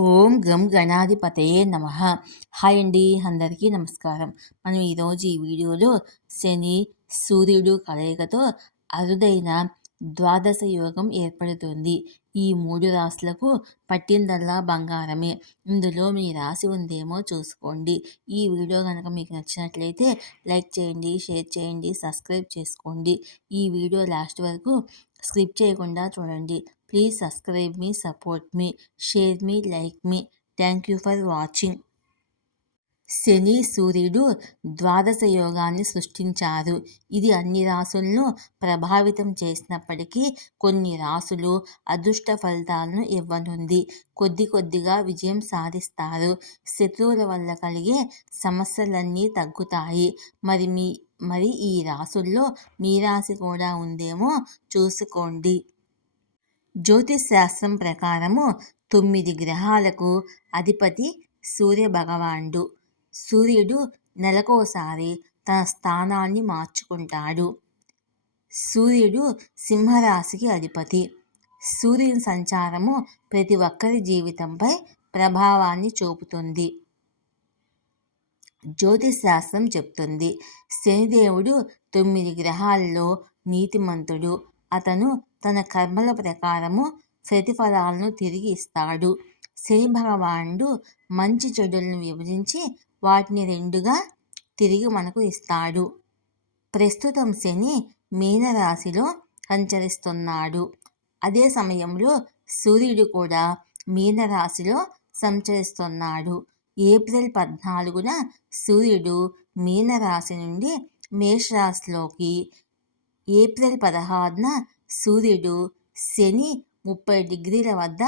ఓం గం గణాధిపతయే నమః. హాయ్ అండి, అందరికీ నమస్కారం. మనం ఈరోజు ఈ వీడియోలో శని సూర్యుడు కలయికతో అరుదైన ద్వాదశ యోగం ఏర్పడుతుంది. ఈ 3 రాశులకు పట్టిందల్లా బంగారమే. ఇందులో మీ రాశి ఉందేమో చూసుకోండి. ఈ వీడియో కనుక మీకు నచ్చినట్లయితే లైక్ చేయండి, షేర్ చేయండి, సబ్స్క్రైబ్ చేసుకోండి. ఈ వీడియో లాస్ట్ వరకు స్కిప్ చేయకుండా చూడండి. Please subscribe me, support me, share me, like me. Thank you for watching. Shani సూర్యుడు ద్వాదశ యోగాన్ని సృష్టించారు. ఇది అన్ని రాసులను ప్రభావితం చేసినప్పటికీ కొన్ని రాసులు అదృష్ట ఫలితాలను ఇవ్వనుంది. కొద్దిగా విజయం సాధిస్తారు. శత్రువుల వల్ల కలిగే సమస్యలన్నీ తగ్గుతాయి. మరి ఈ రాసుల్లో మీ రాశి కూడా ఉందేమో చూసుకోండి. జ్యోతిష్ శాస్త్రం ప్రకారము 9 గ్రహాలకు అధిపతి సూర్య భగవానుడు. సూర్యుడు నెలకోసారి తన స్థానాన్ని మార్చుకుంటాడు. సూర్యుడు సింహరాశికి అధిపతి. సూర్యుని సంచారము ప్రతి ఒక్కరి జీవితంపై ప్రభావాన్ని చూపుతుంది. జ్యోతిష్ శాస్త్రం చెప్తుంది, శనిదేవుడు 9 గ్రహాలలో నీతిమంతుడు. అతను తన కర్మల ప్రకారము ప్రతిఫలాలను తిరిగి ఇస్తాడు. శని భగవానుడు మంచి చెడులను విభజించి వాటిని 2గా తిరిగి మనకు ఇస్తాడు. ప్రస్తుతం శని మీనరాశిలో సంచరిస్తున్నాడు. అదే సమయంలో సూర్యుడు కూడా మీనరాశిలో సంచరిస్తున్నాడు. ఏప్రిల్ 14న సూర్యుడు మీనరాశి నుండి మేషరాశిలోకి, ఏప్రిల్ 16న సూర్యుడు శని 30 డిగ్రీల వద్ద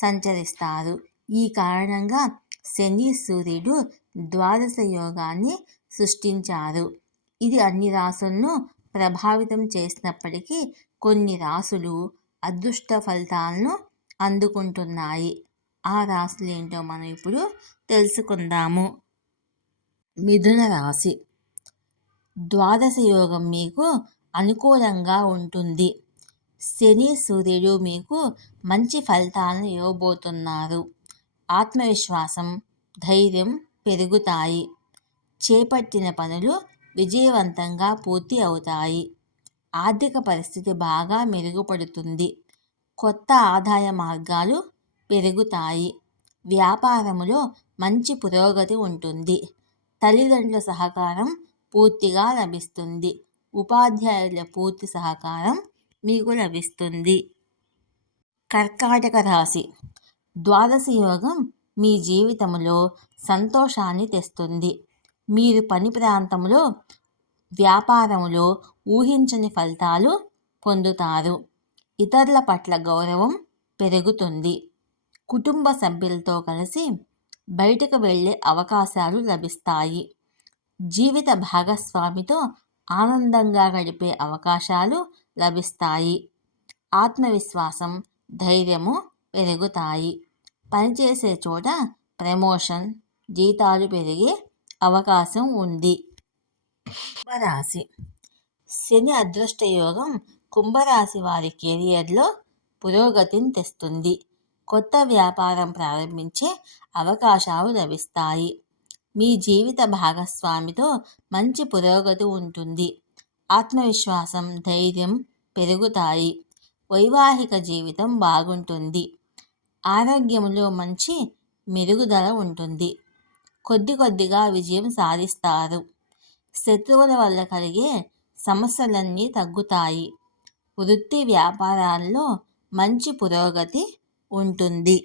సంచరిస్తారు. ఈ కారణంగా శని సూర్యుడు ద్వాదశ యోగాన్ని సృష్టించారు. ఇది అన్ని రాసులను ప్రభావితం చేసినప్పటికీ కొన్ని రాసులు అదృష్ట ఫలితాలను అందుకుంటున్నాయి. ఆ రాశులు ఏంటో మనం ఇప్పుడు తెలుసుకుందాము. మిథున రాశి. ద్వాదశ యోగం మీకు అనుకూలంగా ఉంటుంది. శని సూర్యుడు మీకు మంచి ఫలితాలను ఇవ్వబోతున్నారు. ఆత్మవిశ్వాసం, ధైర్యం పెరుగుతాయి. చేపట్టిన పనులు విజయవంతంగా పూర్తి అవుతాయి. ఆర్థిక పరిస్థితి బాగా మెరుగుపడుతుంది. కొత్త ఆదాయ మార్గాలు పెరుగుతాయి. వ్యాపారములో మంచి పురోగతి ఉంటుంది. తల్లిదండ్రుల సహకారం పూర్తిగా లభిస్తుంది. ఉపాధ్యాయుల పూర్తి సహకారం మీకు లభిస్తుంది. కర్కాటక రాశి. ద్వాదశ యోగం మీ జీవితంలో సంతోషాన్ని తెస్తుంది. మీరు పని ప్రాంతంలో, వ్యాపారంలో ఊహించని ఫలితాలు పొందుతారు. ఇతరుల పట్ల గౌరవం పెరుగుతుంది. కుటుంబ సభ్యులతో కలిసి బయటకు వెళ్ళే అవకాశాలు లభిస్తాయి. జీవిత భాగస్వామితో ఆనందంగా గడిపే అవకాశాలు లభిస్తాయి. ఆత్మవిశ్వాసం, ధైర్యము పెరుగుతాయి. పనిచేసే చోట ప్రమోషన్, జీతాలు పెరిగే అవకాశం ఉంది. కుంభరాశి. శని అదృష్ట యోగం కుంభరాశి వారి కెరియర్లో పురోగతిని తెస్తుంది. కొత్త వ్యాపారం ప్రారంభించే అవకాశాలు లభిస్తాయి. మీ జీవిత భాగస్వామితో మంచి పురోగతి ఉంటుంది. ఆత్మవిశ్వాసం, ధైర్యం పెరుగుతాయి. వైవాహిక జీవితం బాగుంటుంది. ఆరోగ్యంలో మంచి మెరుగుదల ఉంటుంది. కొద్దిగా విజయం సాధిస్తారు. శత్రువుల వల్ల కలిగే సమస్యలన్నీ తగ్గుతాయి. వృత్తి వ్యాపారాల్లో మంచి పురోగతి ఉంటుంది.